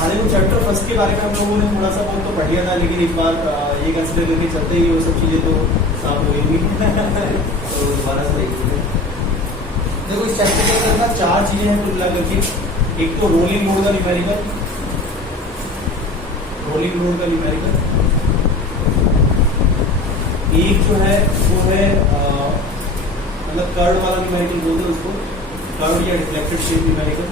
हालांकि वो chapter first के बारे में हम लोगों ने थोड़ा सा बहुत तो पढ़ लिया था, लेकिन एक बार ये कंसिडर करके चलते ही वो सब चीज़ें तो साफ हो गई तो दोबारा से देखिए। देखो इस चैप्टर के अंदर ना 4 चीज़ें हैं कुल मिला करके। एक तो रोलिंग मोड का न्यूमेरिकल, रोलिंग मोड का न्यूमेरिकल। एक जो है वो है मतलब कर्व वाला न्यूमेरिकल बोलते हैं उसको, कर्व या रिफ्लेक्टेड शेप न्यूमेरिकल।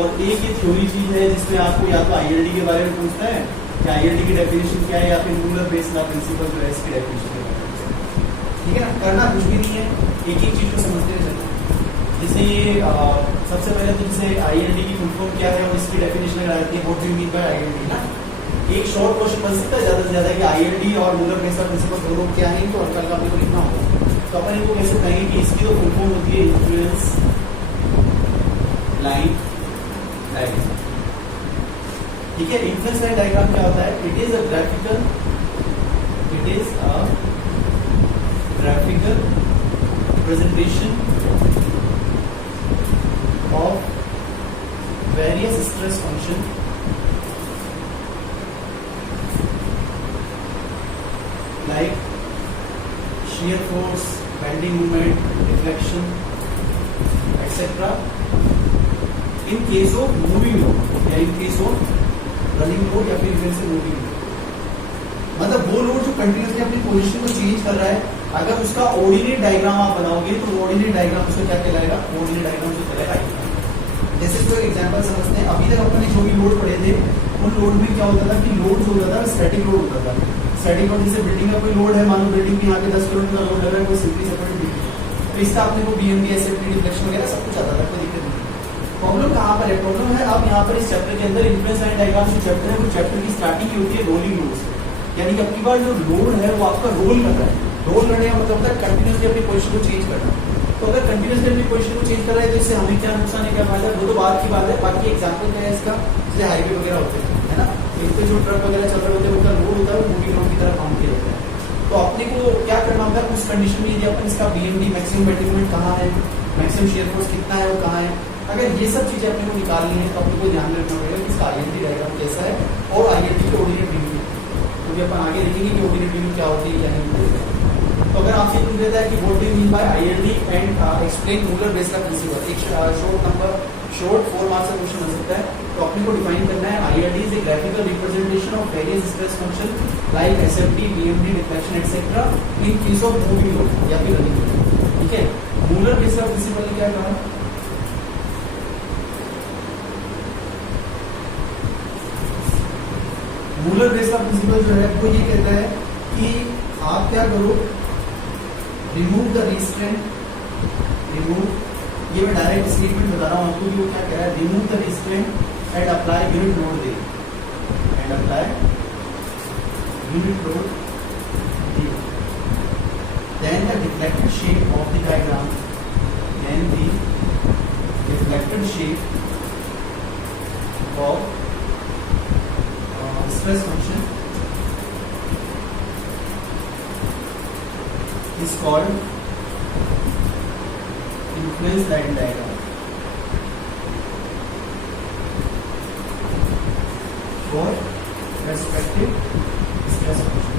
और एक ये थ्योरी चीज है जिसमें आपको या तो आईएलडी के बारे में पूछता है कि आईएलडी की डेफिनेशन क्या है, या फिर रूलर बेस लॉ प्रिंसिपल जो है इसकी डेफिनेशन के बारे में। ठीक है ना, करना कुछ भी नहीं है, एक एक चीज को समझते हुए चलना। जैसे ये सबसे पहले तो जैसे आईएलडी की फुल फॉर्म क्या है और इसकी डेफिनेशन अगर आती है what do you mean bye ILD ना। एक शॉर्ट क्वेश्चन बन सकता है ज्यादा से ज्यादा कि आईएलडी और रूलर बेस लॉ प्रिंसिपल दोनों क्या है, तो हल्का हल्का आपको लिखना होगा। तो अपन इनको कैसे कहेंगे कि इसकी तो फुल फॉर्म होती है इन्फ्लुएंस लाइन डायग्राम। ठीक है, इन्फ्लुएंस लाइन डायग्राम क्या होता है? It is a graphical representation of various stress function like shear force, bending moment, deflection, etc. in case of moving load या in case of running load या फिर even से moving load। मतलब वो load जो कंटिन्यूसली अपनी position को change कर रहा है, अगर उसका ऑर्डिनेट डायग्राम आप बनाओगे तो ऑर्डिनेट डायग्राम उसका क्या कहलाएगा? ऑर्डिनेट डायग्राम जो कहलाएगा। जैसे इसको एक एग्जांपल समझते हैं। अभी तक अपने जो भी लोड पढ़े थे उन लोड में क्या होता था कि लोड जो होता था स्टैटिक लोड होता था। स्टैटिक लोड जैसे बिल्डिंग का कोई लोड है, मान लो बिल्डिंग में यहाँ पे 10 किलो का लोड लग रहा है, कोई सिंपली सपोर्टेड बिल्डिंग, तो इसका आपने को बीएमडी एसएफटी डिफ्लेक्शन वगैरह सब कुछ आता था, कोई दिक्कत नहीं। प्रॉब्लम कहाँ पर है? प्रॉब्लम है अब यहाँ पर इस चैप्टर के अंदर इन्फ्लुएंस लाइन डायग्राम जो चैप्टर है वो चैप्टर की स्टार्टिंग होती है रोलिंग लोड से, यानी कि आपकी बार जो लोड है वो आपका रोल कर रहा है। रोल करने का मतलब होता है कंटिन्यूसली अपनी पोजीशन को चेंज करना। तो अगर कंटिन्यूसली अपनी पोजीशन को चेंज कर रहा है तो इससे हमें क्या नुकसान है, क्या फायदा, वो तो बात की बात है। बाकी एग्जांपल क्या है इसका, जैसे हाईवे वगैरह होते हैं है ना, इन पे जो ट्रक वगैरह चल रहे होते हैं उनका लोड होता है वो मूविंग लोड की तरह काम किया जाता है। तो अपने को क्या करना होता है उस कंडीशन में, यदि अपन इसका बीएमडी मैक्सिमम बेंडिंग मोमेंट कहाँ है, मैक्सिमम शियर फोर्स कितना है वो कहाँ है, अगर ये सब चीजें अपने को निकालनी है तो अपने को ध्यान रखना पड़ेगा कि इसका आईएलडी डायग्राम कैसा है और आईएलडी की ऑर्डिनेट लिमिट, क्योंकि अपन आगे लिखेंगे कि ऑर्डिनेट लिमिट क्या होती है या नहीं। तो अगर आपसे पूछ देता है कि what do you mean bye ILD and explain ruler base law principal, एक शॉर्ट 4 मार्क्स का क्वेश्चन बन सकता है। तो अपने को डिफाइन करना है ILD is a graphical representation of various stress function like SFT, BMD, deflection etcetera in case of moving load या फिर रनिंग लोड। ठीक है, रूलर बेस लॉ प्रिंसिपल ने क्या कहा? रूलर बेस लॉ प्रिंसिपल जो है वो ये कहता है कि आप क्या करो, रिमूव द रिस्ट्रेंट, रिमूव, ये मैं डायरेक्ट स्टेटमेंट बता रहा हूँ आपको कि वो क्या कह रहा है, remove the restraint and apply unit load दे, एंड अप्लाई यूनिट लोड दे, then the deflected shape of the diagram, then the deflected shape of stress function is called influence line diagram for respective stress function।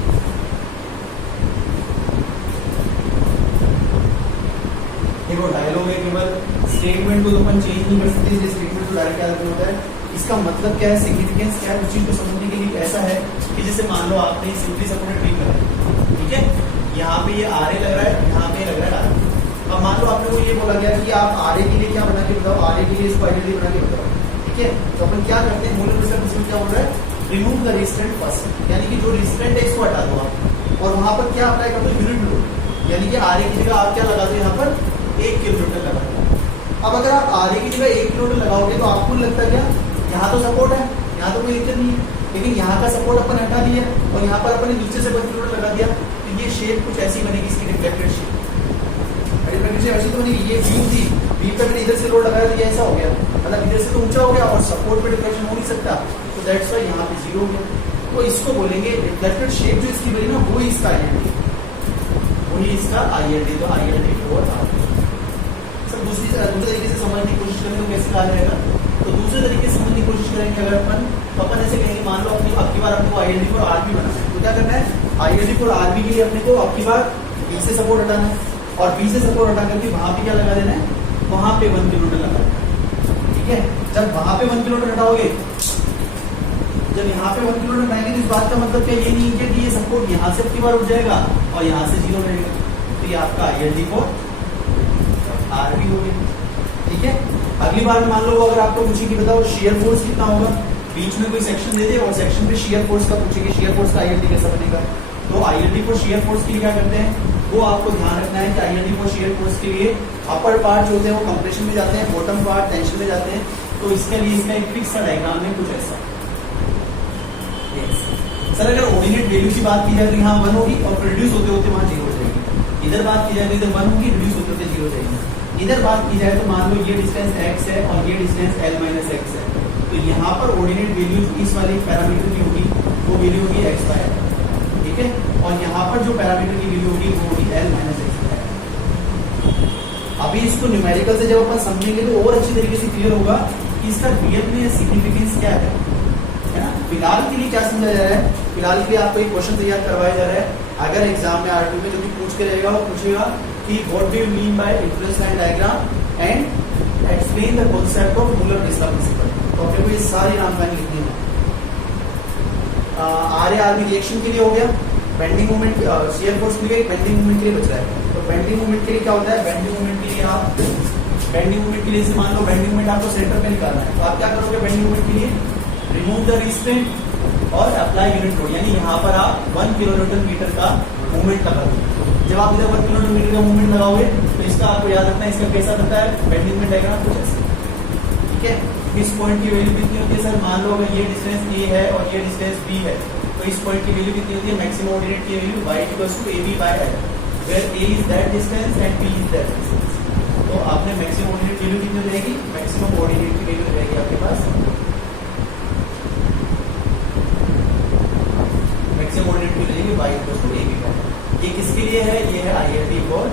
देखो dialogue है, केवल statement को तो अपन change नहीं कर सकते, इसलिए स्टेटमेंट तो डायरेक्ट क्या होता है, इसका मतलब क्या है, सिग्निफिकेंस क्या है, उस चीज को समझने के लिए ऐसा है कि जैसे मान लो आपने सिंपली सपोर्टेड बीम लगाई, ठीक है, यहाँ पे ये आरए लग रहा है, यहाँ पे लग रहा है आरए। अब मान लो आपने को ये बोला गया कि आप आरए के लिए क्या बना के बताओ, आरए के लिए इसको आईएलडी बना के बताओ। ठीक है, तो अपन क्या करते हैं, मूलर बेस लॉ प्रिंसिपल क्या बोल रहा है, रिमूव द रिस्ट्रेंट फर्स्ट, यानी कि जो रिस्ट्रेंट है इसको हटा दो आप, और वहां पर क्या अप्लाई कर दो, यूनिट लोड, यानी कि आरए की जगह आप क्या लगा दो, यहाँ पर 1 किलोमीटर लगा दो। अब अगर आप आरए की जगह 1 किलोमीटर लगाओगे तो आपको लगता है क्या, यहाँ तो सपोर्ट है, यहाँ तो कोई दिक्कत नहीं है, लेकिन यहाँ का सपोर्ट अपन हटा दिया और यहाँ पर अपन नीचे से 1 किलोमीटर लगा दिया, तो ये शेप कुछ ऐसी बनेगी, इसकी रिफ्लेक्टेड शेप। रिफ्लेक्टेड शेप ऐसी तो बनेगी, ये बीम थी, बीम पे मैंने इधर से लोड लगाया तो ये ऐसा हो गया, मतलब इधर से तो ऊंचा हो गया और सपोर्ट पे डिफ्लेक्शन हो नहीं सकता, तो दैट्स व्हाई यहाँ पे 0 हो गया। तो इसको बोलेंगे रिफ्लेक्टेड शेप जो इसकी बनी ना, वो इसका आईएलडी, वही इसका आईएलडी। तो आईएलडी 4 सब दूसरी तरीके से करें तो कैसे कहा जाएगा? तो दूसरे तरीके से समझने की कोशिश करेंगे। अगर अपन ऐसे कहेंगे, मान लो अपनी अब की बार अपने को ILD फॉर RB बनाना है, तो क्या करना है? ILD फॉर RB के लिए अपने को अब की बार B से सपोर्ट हटाना है और B से सपोर्ट हटा करके वहां पे क्या लगा देना है? वहां पे 1 किलोमीटर लगा देना। ठीक है, जब वहां पे 1 किलोमीटर हटाओगे, जब यहाँ पे 1 किलोमीटर बनाएंगे, तो इस बात का मतलब क्या ये नहीं है कि ये सपोर्ट यहाँ से अब की बार उठ जाएगा और यहाँ से 0 रहेगा। तो ये आपका ILD फॉर RB हो गया। ठीक है, अगली बार मान लो अगर आपको पूछे कि बताओ शियर फोर्स कितना होगा, बीच में कोई सेक्शन दे दे और सेक्शन पे शियर फोर्स का पूछे कि शियर फोर्स का ILD कैसा बनेगा, तो ILD फॉर शियर फोर्स के लिए क्या करते हैं, वो आपको ध्यान रखना है कि ILD फॉर शियर फोर्स के लिए अपर पार्ट जो होते हैं वो कंप्रेशन में जाते हैं, बॉटम पार्ट टेंशन में जाते हैं। तो इसके लिए इसका एक फिक्स डायग्राम है कुछ ऐसा। सर अगर ऑर्डिनेट वैल्यू की बात की जाए तो यहाँ 1 होगी और रिड्यूस होते होते वहां 0 हो जाएगी। इधर बात की जाए तो इधर 1 होगी, रिड्यूस होते होते 0 हो जाएगी। इधर बात की जाए तो मान लो ये डिस्टेंस x है और ये डिस्टेंस L-x है, तो यहाँ पर ऑर्डिनेट वैल्यू इस वाली पैरामीटर की होगी वो वैल्यू होगी x बाय। ठीक है, और यहाँ पर जो पैरामीटर की वैल्यू होगी वो होगी L-x बाय। अभी इसको न्यूमेरिकल से जब अपन समझेंगे तो और अच्छी तरीके से क्लियर होगा कि इसका रियल में सिग्निफिकेंस क्या है ना। फिलहाल के लिए क्या समझा जा रहा है, फिलहाल के लिए आपको एक क्वेश्चन तैयार करवाया जा रहा है। अगर एग्जाम में R2 में जो भी पूछ के रहेगा वो पूछेगा कि what do you mean by influence line diagram and explain the concept of Muller Breslau principle. तो अपने को ये सारी नामकरण लिखनी है। RA-RB रिएक्शन के लिए हो गया, बेंडिंग मोमेंट शियर फोर्स के लिए, बेंडिंग मोमेंट के लिए बच रहा है। तो बेंडिंग मोमेंट के लिए क्या होता है, बेंडिंग मोमेंट के लिए आप बेंडिंग मोमेंट के लिए मान लो बेंडिंग मोमेंट आपको सेंटर पे निकालना है, तो आप क्या करोगे बेंडिंग मोमेंट के लिए, रिमूव द रिस्ट्रेंट और अप्लाई यूनिट लोड, यानी यहाँ पर आप 1 किलोन्यूटन मीटर का मूवमेंट लगाओगे। जब आप इधर 1 किलोमीटर मीटर का मूवमेंट लगाओगे तो इसका आपको याद रखना है, इसका कैसा बनता है बेंडिंग मोमेंट डायग्राम कुछ ऐसे। ठीक है, इस पॉइंट की वैल्यू कितनी होती है सर, मान लो अगर ये डिस्टेंस A है और ये डिस्टेंस B है, तो इस पॉइंट की वैल्यू कितनी होती है, मैक्सिमम ऑर्डिनेट की value y = AB by L, where A is that distance and B is that distance। तो आपने मैक्सिमम ऑर्डिनेट वैल्यू कितनी रहेगी, मैक्सिमम ऑर्डिनेट की वैल्यू रहेगी आपके पास मैक्सिमम ऑर्डिनेट की रहेगी y = AB by L। ये किसके लिए है, ये है ILD फॉर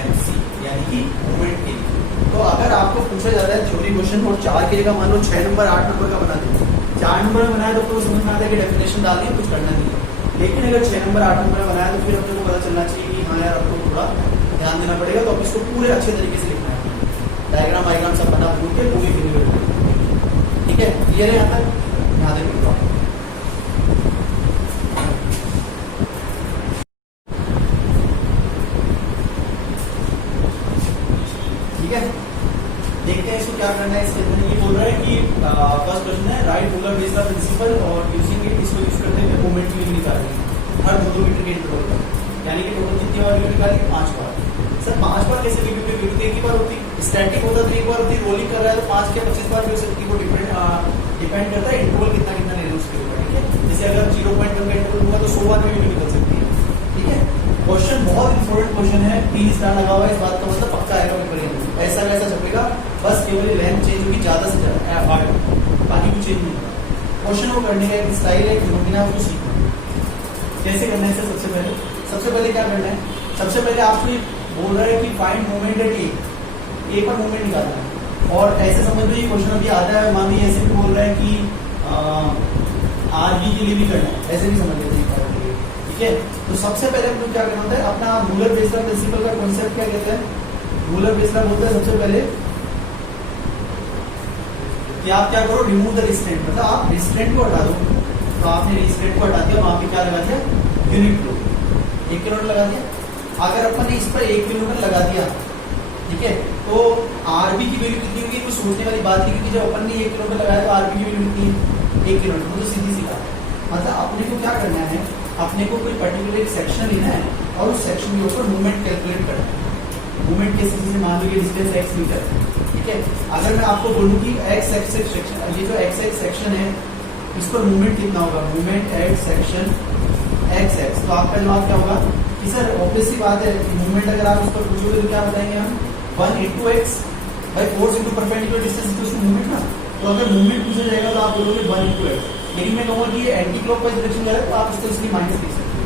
MC, यानी कि मूवमेंट के लिए। तो अगर आपको पूछा जाता है थ्योरी क्वेश्चन और 4 की जगह मान लो 6 नंबर 8 नंबर का बना दे, 4 नंबर में बनाया तो समझ में आता है कि डेफिनेशन डालनी है, कुछ करना नहीं है। लेकिन अगर 6 नंबर 8 नंबर में बनाया तो फिर अपने को पता चलना चाहिए कि हाँ यार आपको थोड़ा ध्यान देना पड़ेगा। तो अब इसको पूरे अच्छे तरीके से लिखना है, डायग्राम वायग्राम सब बना भूल के पूरी फिगर। ठीक है, क्लियर है यहाँ तक, यहाँ तक लिखता हूँ। ठीक है, देखते हैं इसको क्या करना है। इसके अंदर ये बोल रहा है कि फर्स्ट क्वेश्चन है राइट मूलर-ब्रेसलाव प्रिंसिपल और यूजिंग इट, इसको यूज करते हुए मूवमेंट की वैल्यू निकालनी है हर 2 मीटर के इंटरवल पर, यानी कि टोटल कितनी बार वैल्यू निकाली, 5 बार। सर 5 बार कैसे वैल्यू एक ही बार होती, स्टैटिक होता तो एक बार होती, रोलिंग कर रहा है तो 5 के 25 बार भी हो सकती है। वो डिपेंड करता है इंटरवल कितना ले लो उसके ऊपर। ठीक है, जैसे अगर 0.1 का इंटरवल हुआ तो 100 बार में भी निकल सकती है। ठीक है, क्वेश्चन बहुत इंपॉर्टेंट क्वेश्चन है, 3 स्टार लगा हुआ है, इस बात का मतलब पक्का आएगा पेपर के अंदर, ऐसा वैसा छपेगा, बस केवल लेंथ चेंज होगी ज्यादा से ज्यादा, बाकी कुछ चेंज नहीं होगा। क्वेश्चन को करने का एक स्टाइल है, फिनोमिना उसको सीखना कैसे करना है। सर सबसे पहले क्या करना है, सबसे पहले आपको ये बोल रहा है कि फाइंड मोमेंट एट ए पर मोमेंट निकालना है। और ऐसे समझ लो ये क्वेश्चन अभी आता है, मान लीजिए ऐसे भी बोल रहा है कि RB के लिए भी करना है, ऐसे भी समझ लेते हैं। ठीक है, तो सबसे पहले हमको क्या करना होता है, अपना मूलर-ब्रेसलाव प्रिंसिपल का कॉन्सेप्ट क्या कहते हैं, मूलर-ब्रेसलाव बोलता है सबसे पहले कि आप क्या करो, रिमूव द रिस्ट्रेंट, मतलब आप रिस्ट्रेंट को हटा दो। तो आपने रिस्ट्रेंट को हटा दिया, वहां पे क्या लगा दिया, यूनिट लो, 1 किलोमीटर लगा दिया। अगर अपन ने इस पर 1 किलोमीटर लगा दिया, ठीक है, तो RB की वैल्यू कितनी होगी, कुछ सोचने वाली बात है, क्योंकि जब अपन ने 1 किलोमीटर लगाया तो RB की वैल्यू कितनी है, 1 किलोमीटर, तो सीधी सी बात। मतलब अपने को क्या करना है, अपने को कोई पर्टिकुलर एक सेक्शन लेना है और उस सेक्शन के ऊपर मूवमेंट कैलकुलेट करना है। मूवमेंट के से मान लो ये डिस्टेंस x मीटर, ठीक है। अगर मैं आपको बोलूं कि x एक्सिस सेक्शन, ये जो x एक्सिस सेक्शन है इस पर मूवमेंट कितना होगा, movement x section x x, तो आपका जवाब क्या होगा कि सर ऑब्वियस सी बात है, मूवमेंट अगर आप उस पर पूछोगे तो क्या बताएंगे हम, 1 × x by force into perpendicular distance equals to movement ना। तो अगर मूवमेंट पूछा जाएगा तो आप बोलोगे 1 × x, लेकिन मैं कहूँगा कि ये एंटी क्लॉकवाइज डायरेक्शन जा रहा है तो आप इसको इसकी माइनस लिख सकते हो।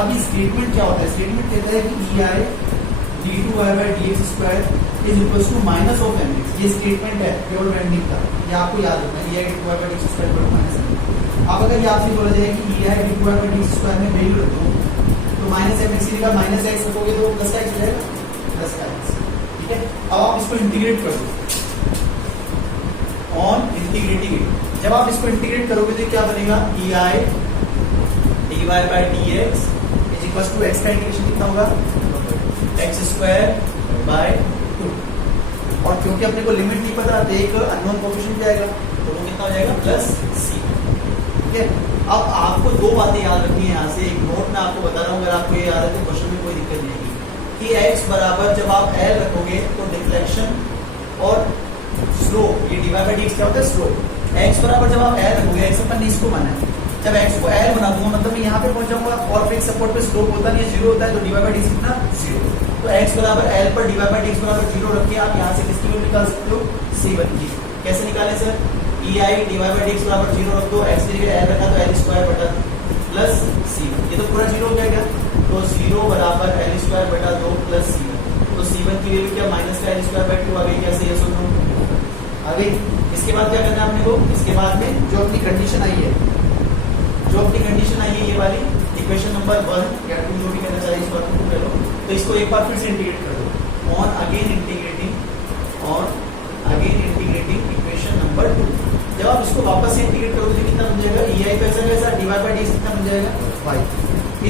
अब ये स्टेटमेंट क्या होता है, स्टेटमेंट कहता है कि EI d2y/dx² is equal to minus of mx। ये स्टेटमेंट है प्योर बेंडिंग का, ये आपको याद रखना है। ये d2y/dx² माइनस mx। अब अगर ये आपसे बोला जाए कि ये d2y/dx² में वैल्यू रखो तो माइनस mx की जगह माइनस x रखोगे तो प्लस का x हो जाएगा, प्लस का x। ठीक है, अब आप इसको इंटीग्रेट कर दो ऑन इंटीग्रेटिंग इट। जब आप इसको इंटीग्रेट करोगे तो क्या बनेगा, ei dy/dx is equal to x का इंटीग्रेशन कितना होगा, x²/2। और क्योंकि अपने को लिमिट नहीं पता तो एक अननोन कोएफिशिएंट जाएगा तो वो कितना हो जाएगा, +c। ठीक है, अब आपको दो बातें याद रखनी है यहाँ से। एक नोट में आपको बता रहा हूँ, अगर आपको ये याद है तो क्वेश्चन में कोई दिक्कत नहीं आएगी कि x बराबर जब आप l रखोगे तो डिफ्लेक्शन और स्लोप, ये dy/dx क्या होता है, स्लोप। x बराबर जब आप l रखोगे, x अपन ने इसको माना है, जब x को l बना दूंगा मतलब मैं यहाँ पे पहुंच जाऊंगा और फिर सपोर्ट पे स्लोप होता नहीं है, 0 होता है, तो dy/dx कितना, 0। तो x बराबर l पर dy/dx बराबर 0 रख के आप यहाँ से किसकी वैल्यू निकाल सकते हो, c1 की। कैसे निकालें सर, ei dy/dx बराबर 0 रख दो, x की जगह l रखा तो l² + c1, ये तो पूरा 0 हो जाएगा। तो 0 बराबर l² + 2 + c1। तो c1 की वैल्यू क्या, माइनस का l² / 2 आ गई। कैसे, ये सुन लो आ गई। इसके बाद क्या करना है अपने को, इसके बाद में जो अपनी कंडीशन आई है, ये वाली इक्वेशन नंबर 1 या 2 जो भी कहना चाहिए, इस बात को कह लो। तो इसको एक बार फिर से इंटीग्रेट कर दो on again integrating equation number 2। जब आप इसको वापस से इंटीग्रेट करोगे तो कितना बन जाएगा, ei कैसा dy/dx कितना बन जाएगा, y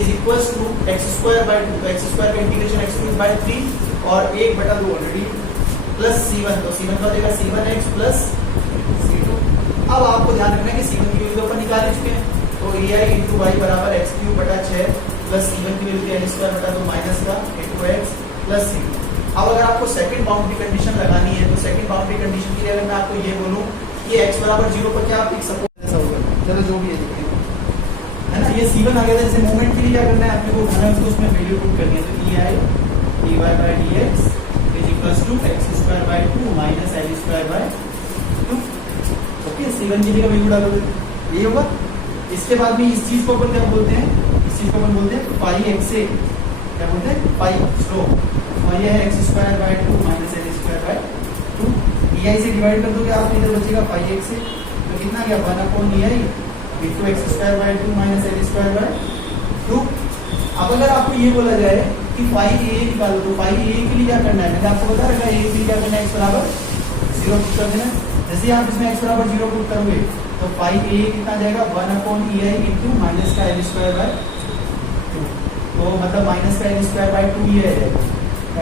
is equal to x²/2। तो x² का इंटीग्रेशन x³ / 3 और 1/2 ऑलरेडी प्लस c1। तो c1 का हो जाएगा c1x प्लस c2। अब आपको ध्यान रखना है कि c1 की वैल्यू अपन निकाल चुके हैं, तो ei × y बराबर x³ / 6 प्लस c1 की वैल्यू l² / 2 माइनस का × x प्लस c2। अब अगर आपको सेकंड बाउंड्री कंडीशन लगानी है तो सेकंड बाउंड्री कंडीशन के लिए अगर मैं आपको ये बोलूं कि x बराबर 0 पर क्या आप लिख सकते ऐसा होगा, चलो जो भी है देखते हैं, है ना। ये c1 आ गया था, जैसे मोमेंट के लिए क्या करना है अपने को, उठाना है उसको, उसमें वैल्यू पुट करनी है। तो ei dy/dx is equal to x²/2 minus l²/2। Okay, c1 की जगह वैल्यू डालोगे ये होगा। इसके बाद में इस चीज को अपन क्या बोलते हैं, इस चीज को अपन बोलते हैं पाई x से, क्या बोलते हैं, पाई स्लोप। और ये है x²/2 माइनस l²/2। ei से डिवाइड कर दोगे आप, इधर बचेगा पाई x से, तो कितना गया, 1/ei × x²/2 माइनस l²/2। अब अगर आपको ये बोला जाए कि पाई a निकालो, तो पाई a के लिए क्या करना है, मैंने आपको बता रखा है a के लिए क्या करना है, x बराबर 0 पुट कर देना। जैसे आप इसमें x बराबर 0 पुट करोगे तो पाई a कितना जाएगा, 1/ei × माइनस का l²/2। तो मतलब माइनस का l²/2 ये है,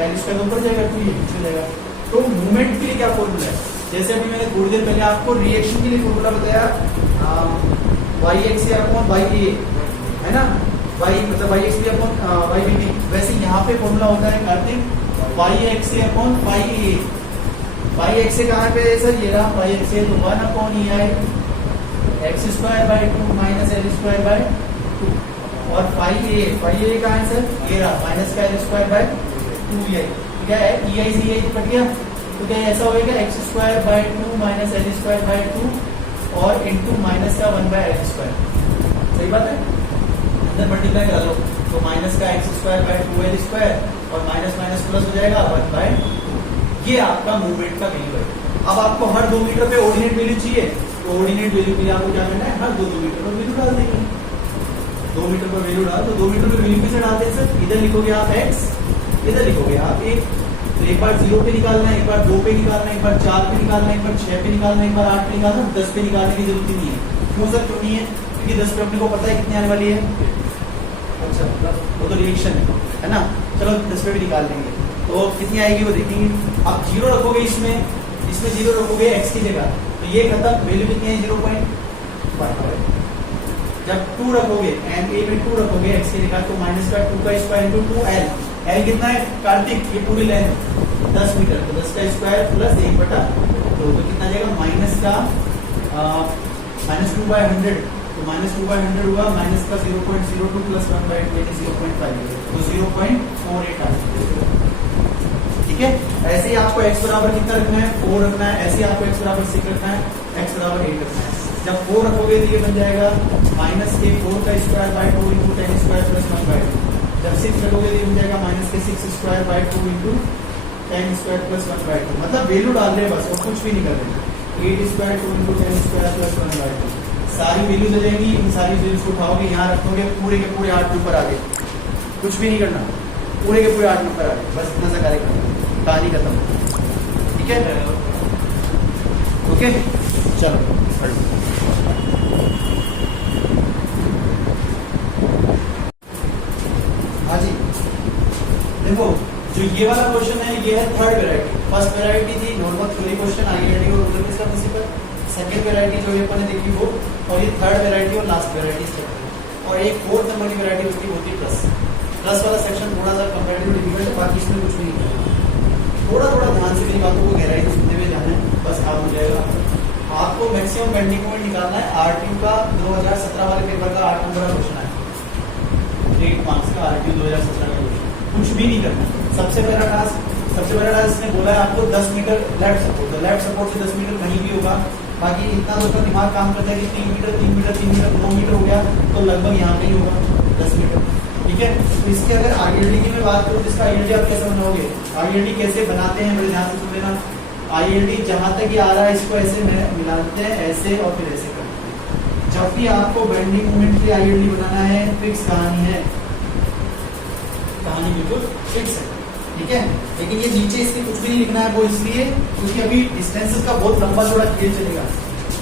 l² ऊपर जाएगा, 2 ये नीचे जाएगा। तो मूवमेंट के लिए क्या फॉर्मूला है, जैसे अभी मैंने थोड़ी देर पहले आपको रिएक्शन के लिए फॉर्मूला बताया, yxa/ya, है ना, y मतलब yxb/ybt। वैसे यहाँ पे फॉर्मूला होता है कार्तिक, yxa/ya। yxa कहाँ पे है सर, ये रहा yxa, तो 1/ei x²/2 माइनस l²/2। और phi a कहाँ है सर, ये रहा माइनस का l²/2ei। क्या है, ei से ei कट गया, तो क्या ऐसा होगा, x²/2 माइनस l²/2 और इनटू माइनस का 1/l²। सही बात है, अंदर मल्टीप्लाई करा लो तो माइनस का x²/2l² और माइनस माइनस प्लस हो जाएगा 1/2। ये आपका मूवमेंट का वैल्यू है। अब आपको हर 2 मीटर पे ऑर्डिनेट वैल्यू चाहिए, तो ऑर्डिनेट वैल्यू के लिए आपको क्या करना है, हर 2 मीटर पर वैल्यू डाल देंगे। 2 मीटर पर वैल्यू डाल, तो 2 मीटर पर वैल्यू कैसे डालते हैं सर, इधर लिखोगे आप x, इधर लिखोगे आप 1। तो एक बार 0 पे निकालना है, एक बार 2 पे निकालना है, एक बार 4 पे निकालना है, एक बार 6 पे निकालना है, एक बार 8 पे निकालना है, 10 पे निकालने की जरूरत ही नहीं है। क्यों सर, क्यों नहीं है, क्योंकि 10 पे अपने को पता है कितनी आने वाली है। अच्छा, वो तो रिएक्शन है ना। चलो 10 पे भी निकाल लेंगे, तो कितनी आएगी वो देखेंगे। अब 0 रखोगे, इसमें 0 रखोगे x की जगह, तो ये खत्म, वैल्यू कितनी है, 0.5। जब 2 रखोगे, एंड a में 2 रखोगे x की जगह, तो माइनस का 2 का स्क्वायर इंटू 2l। l कितना है कार्तिक, ये पूरी लेंथ 10 मीटर, तो 10 का स्क्वायर प्लस 1/2, तो कितना जाएगा, माइनस का -2/100, तो -2/100 हुआ, माइनस का 0.02 प्लस 1/2 यानी 0.5, तो 0.48 आ जाएगा। ठीक है, ऐसे ही आपको x बराबर कितना रखना है, 4 रखना है। ऐसे ही आपको x बराबर 6 रखना है, x बराबर 8 रखना है। जब 4 रखोगे तो ये बन जाएगा माइनस के 4 का स्क्वायर बाय 2 इंटू 10² प्लस 1/2, जब 6 लगोगे तो हो जाएगा माइनस के 6 square by 2 into 10 square plus 1 by 2, मतलब वैल्यू डाल रहे हैं बस और कुछ भी नहीं कर रहे। 8 square 2 into 10 square plus 1 by 2, सारी वैल्यूज आ जाएंगी। इन सारी वैल्यूज को उठाओगे यहाँ रखोगे, पूरे के पूरे 8 ऊपर आ गए, कुछ भी नहीं करना, पूरे के पूरे 8 ऊपर आ गए, बस इतना सा कार्य करना, कहानी खत्म। ठीक है, ओके चलो। हाँ जी, देखो जो ये वाला क्वेश्चन है ये है थर्ड वेराइटी। फर्स्ट वेराइटी थी नॉर्मल थ्योरी क्वेश्चन, आईआईटी और रूलर का प्रिंसिपल। सेकंड वेराइटी जो ये अपन ने देखी वो, और ये थर्ड वेराइटी और लास्ट वेराइटी। और एक फोर्थ नंबर की वेराइटी होती है प्लस। प्लस वाला सेक्शन थोड़ा सा कंपैरेटिव डिफिकल्ट है, बाकी इसमें कुछ भी नहीं है। थोड़ा थोड़ा ध्यान से मेरी बातों को गहराई से सुनते हुए जाना है, बस काम हो जाएगा। आपको मैक्सिमम बेंडिंग मोमेंट निकालना है। आरटीयू का 2017 वाले पेपर का 8 नंबर का क्वेश्चन है, 8 मार्क्स का आरटीयू 2017 का क्वेश्चन। कुछ भी नहीं करना। सबसे पहला टास्क इसने बोला है आपको 10 मीटर लेफ्ट सपोर्ट, तो लेफ्ट सपोर्ट से 10 मीटर कहीं भी होगा। बाकी इतना तो दिमाग काम करता है कि 3 मीटर 3 मीटर 3 मीटर 2 मीटर हो गया, तो लगभग यहाँ पे ही होगा 10 मीटर। ठीक है, तो इसके अगर आईएलडी की मैं बात करूँ तो इसका आईएलडी आप कैसे बनाओगे, आईएलडी कैसे बनाते हैं बड़े ध्यान से सुन लेना। आईएलडी जहां तक ये आ रहा है इसको ऐसे मिलाते हैं, ऐसे और फिर ऐसे करते हैं। जब भी आपको बेंडिंग मोमेंट के आईएलडी बनाना है, फिक्स कहानी है, कहानी बिल्कुल फिक्स है। ठीक है, लेकिन ये नीचे इसके कुछ भी नहीं लिखना है, वो इसलिए क्योंकि अभी डिस्टेंसेस का बहुत लंबा चौड़ा खेल चलेगा,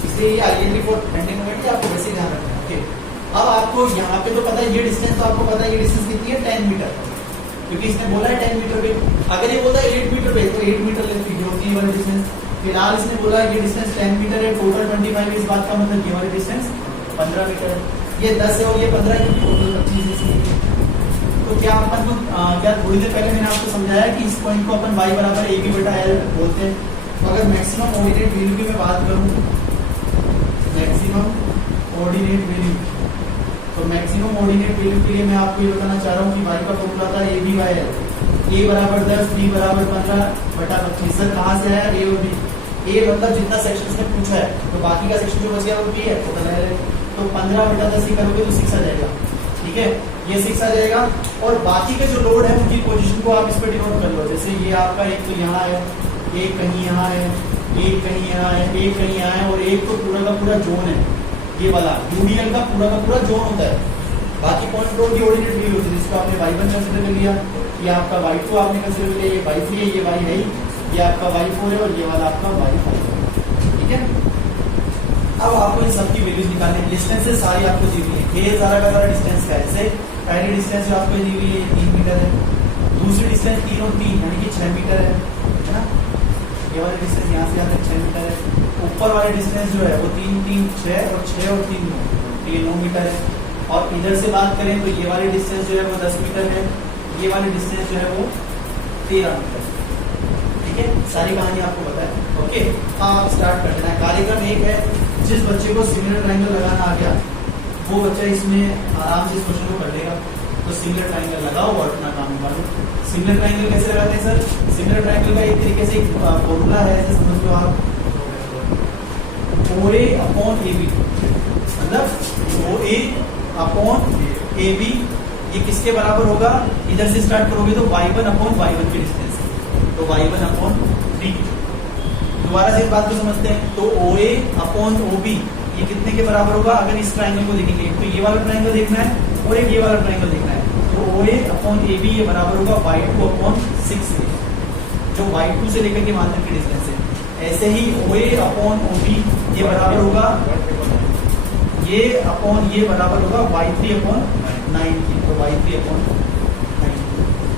इसलिए ये आईएलडी फॉर बेंडिंग मोमेंट है, आपको वैसे ध्यान रखना है। ओके, अब आपको यहाँ पे तो पता है ये डिस्टेंस, तो आपको पता है ये डिस्टेंस कितनी है 10 मीटर, क्योंकि इसने बोला है 10 मीटर पे। अगर ये बोलता है 8 मीटर पे तो 8 मीटर लेती है, होती है वाली डिस्टेंस। फिलहाल इसने बोला ये डिस्टेंस 10 मीटर है, टोटल 25 है, इस बात का मतलब ये वाली डिस्टेंस 15 मीटर है। ये 10 है और ये 15 है, टोटल 25 है। तो क्या अपन को क्या थोड़ी देर पहले मैंने आपको समझाया कि इस पॉइंट को अपन y बराबर ए बी बटा एल बोलते हैं। तो अगर मैक्सिमम ऑर्डिनेट वैल्यू की मैं बात करूं, मैक्सिमम ऑर्डिनेट वैल्यू, तो मैक्सिमम ऑर्डिनेट वैल्यू के लिए मैं आपको ये बताना चाह रहा हूँ कि y का फॉर्मूला था ए बी बाई एल, ए बराबर 10, बी बराबर 15 बटा 25। सर कहाँ से आया ए और बी? ए मतलब जितना सेक्शन ने पूछा है, तो बाकी का सेक्शन जो बच गया वो बी है, तो बना है। तो 15 बटा 10 ही करोगे तो 6 आ जाएगा। ठीक है, ये 6 आ जाएगा। और बाकी के जो लोड है उनकी पोजीशन को आप इस पर डिनोट कर लो। जैसे ये आपका एक तो यहाँ है, एक कहीं यहाँ है, एक कहीं यहाँ है, एक कहीं यहाँ है, और एक तो पूरा का पूरा जोन है, ये वाला यूडीएल का पूरा जोन होता है। बाकी पॉइंट लोड की ऑर्डिनेट वैल्यू होती है, जिसको आपने y1 कंसीडर कर लिया, ये आपका y2 आपने कंसीडर कर लिया, ये y3 है, ये y है, ये आपका y4 है, और ये वाला आपका y5 है। ठीक है, अब आपको इन सबकी वैल्यूज निकालनी है। डिस्टेंसेस सारी आपको दी हुई है, ये सारा का सारा डिस्टेंस का है। जैसे पहली डिस्टेंस जो आपको दी हुई है 3 मीटर है, दूसरी डिस्टेंस 3 और 3 यानी कि 6 मीटर है ना। ये वाली डिस्टेंस यहाँ से यहाँ तक 6 मीटर है। ऊपर वाली डिस्टेंस जो है वो 3 3 6 और 6 और 3 9, तो ये 9 मीटर है। और इधर से बात करें तो ये वाली डिस्टेंस जो है वो 10 मीटर है, ये वाली डिस्टेंस जो है वो 13 मीटर। ठीक है, सारी कहानी आपको पता है। ओके, आप स्टार्ट कर देना। कार्यक्रम एक है, जिस बच्चे को सिमिलर ट्रायंगल लगाना आ गया वो बच्चा इसमें आराम से इस क्वेश्चन को कर लेगा। तो सिमिलर ट्रायंगल लगाओ और अपना काम निकालो। सिमिलर ट्रायंगल कैसे लगाते हैं सर? सिमिलर ट्रायंगल का एक तरीके से फॉर्मूला है, ऐसे समझ लो आप, OA अपॉन AB, मतलब OA अपॉन AB ये किसके बराबर होगा? इधर से स्टार्ट करोगे तो y1 अपॉन y1 की डिस्टेंस, तो y1 अपॉन 3। दोबारा से इस बात को समझते हैं। तो OA अपॉन OB ये कितने के बराबर होगा? अगर इस ट्रायंगल को देखेंगे तो ये वाला ट्रायंगल देखना है और एक ये वाला ट्रायंगल देखना है। तो OA अपॉन AB ये बराबर होगा y2 अपॉन 6 के, जो y2 से लेकर के वहां तक की डिस्टेंस है। ऐसे ही OA अपॉन OB ये बराबर होगा, ये अपॉन ये बराबर होगा y3 अपॉन 9 की, तो y3 अपॉन 9।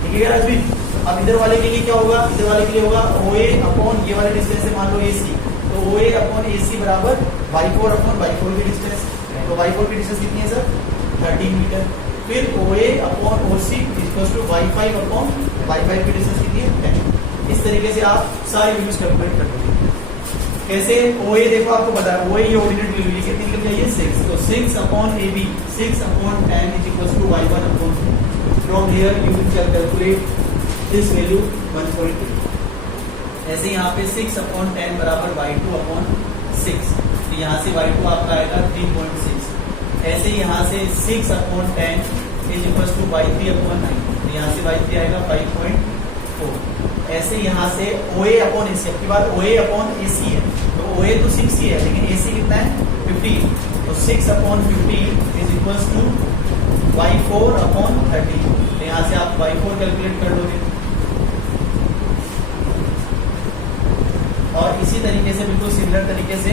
ठीक है राजवीर, अब इधर वाले के लिए क्या होगा? इधर वाले के लिए होगा OA अपॉन ये वाले डिस्टेंस है मान लो AC, तो OA अपॉन AC बराबर y4 अपॉन y4 की डिस्टेंस, तो y4 की डिस्टेंस कितनी है सर? 13 मीटर। फिर OA upon OC equals to y5 upon y5 की डिस्टेंस कितनी है? 10। इस तरीके से आप सारी वैल्यूज कैलकुलेट कर लोगे। कैसे? OA देखो आपको पता है OA ये ऑर्डिनेट वैल्यू ये कितनी निकल जाएगी? 6, तो 6 upon AB 6 upon 10 is equals to y1 upon 2। From here you will calculate this value 1.8। ऐसे यहाँ पे 6 अपॉन 10 बराबर y2 अपॉन 6, तो यहाँ से y2 आपका आएगा 3.6। ऐसे यहाँ से 6 upon 10 is equal to y3/9, तो यहाँ से y3 आएगा 5.4। ऐसे यहाँ से OA अपॉन AC, आपकी बात OA अपॉन AC है, तो OA तो 6 ही है, लेकिन AC कितना है 15, तो 6/15 इज इक्वल टू y4/30, तो यहाँ से आप y4 कैलकुलेट कर लोगे। और इसी तरीके से बिल्कुल सिमिलर तरीके से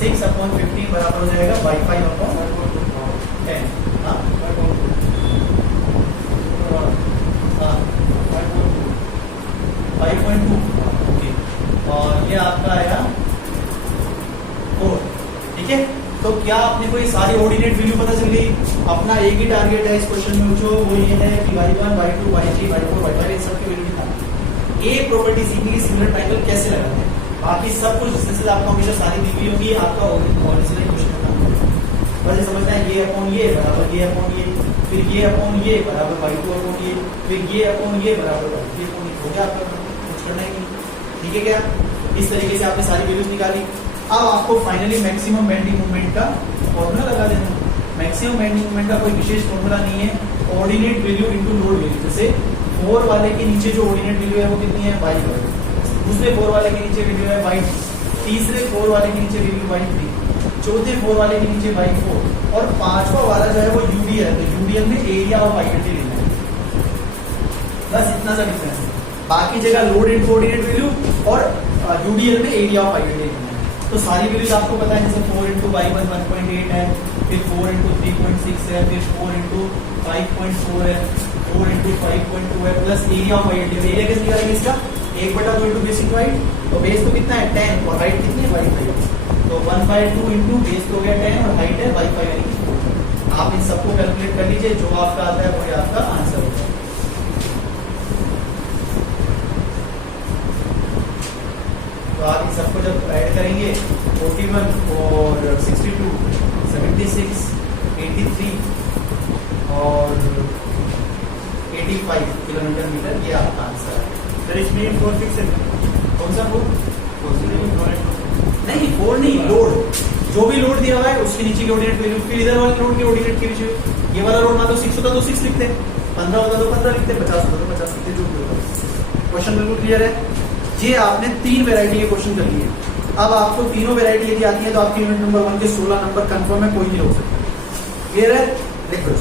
6/15 बराबर हो जाएगा y5/10। हाँ 5.2, ओके, और ये आपका आया 4। ठीक है, तो क्या आपने को ये सारी ऑर्डिनेट वैल्यू पता चल गई? अपना एक ही टारगेट है इस क्वेश्चन में जो वो ये है कि y1, y2, y3, y4, y5 इन सब की वैल्यू निकालना। ये प्रॉपर्टी सीखने की सिमिलर ट्रायंगल कैसे लगाते हैं, बाकी सब कुछ जिससे आपको हमेशा सारी दी हुई होगी, आपका ओरिजिनल क्वेश्चन खत्म। बस समझना है ये अपॉन ये बराबर ये अपॉन ये, फिर ये अपॉन ये बराबर y2 अपॉन ये, फिर ये अपॉन ये बराबर y3 अपॉन ये, हो गया आपका, कुछ करना ही नहीं। ठीक है क्या? इस तरीके से आपने सारी वैल्यूज निकाली। अब आपको फाइनली मैक्सिमम बेंडिंग मोमेंट का फॉर्मूला लगा देना। मैक्सिमम बेंडिंग मोमेंट का कोई विशेष फॉर्मूला नहीं है, ordinate value into load value. जैसे 4 वाले के नीचे जो ऑर्डिनेट वैल्यू है वो कितनी है y1, दूसरे 4 वाले के नीचे वैल्यू है y2, तीसरे 4 वाले के नीचे वैल्यू y3, चौथे 4 वाले के नीचे y4, और पांचवा वाला जो है वो यूडीएल है, तो यूडीएल में एरिया ऑफ आइडेंटिटी लेना है। बस इतना सा डिफरेंस है, बाकी जगह लोड इनटू ऑर्डिनेट वैल्यू और यूडीएल में एरिया ऑफ आइडेंटिटी लेना है। तो सारी वैल्यूज आपको पता है, जैसे 4 इंटू y1 1.8 है, फिर 4 इंटू 3.6 है, फिर 4 इंटू 5.4 है, 4 इंटू 5.2 है, plus area of identity. Area कैसे निकालेंगे इसका? 1/2 इंटू बेसिक हाइट, तो बेस तो कितना है 10 और हाइट कितनी है y5, तो 1/2 इंटू बेस तो हो गया 10 और हाइट है y5 यानी कि। आप इन सबको कैलकुलेट कर लीजिए, जो आपका आता है वही आपका आंसर होगा। तो आप इन सबको जब ऐड करेंगे 41 और 62, 76, 83 और 85 किलोमीटर मीटर, ये आपका आंसर है। सर इसमें 4 फिक्स है, कौन सा फोर? नहीं 4 नहीं, लोड, जो भी लोड दिया हुआ है उसके नीचे की ऑर्डिनेट वैल्यू, फिर इधर वाले लोड की ऑर्डिनेट के नीचे। ये वाला लोड मान लो 6 होता तो 6 लिखते, 15 होता तो 15 लिखते, 50 होता तो 50 लिखते, जो भी होगा। क्वेश्चन बिल्कुल क्लियर है। ये आपने 3 वैरायटी के क्वेश्चन कर लिए। अब आपको तीनों वैरायटी यदि आती है तो आपकी यूनिट नंबर 1 के 16 नंबर कंफर्म है, कोई नहीं रोक सकता। क्लियर है? लिख दो।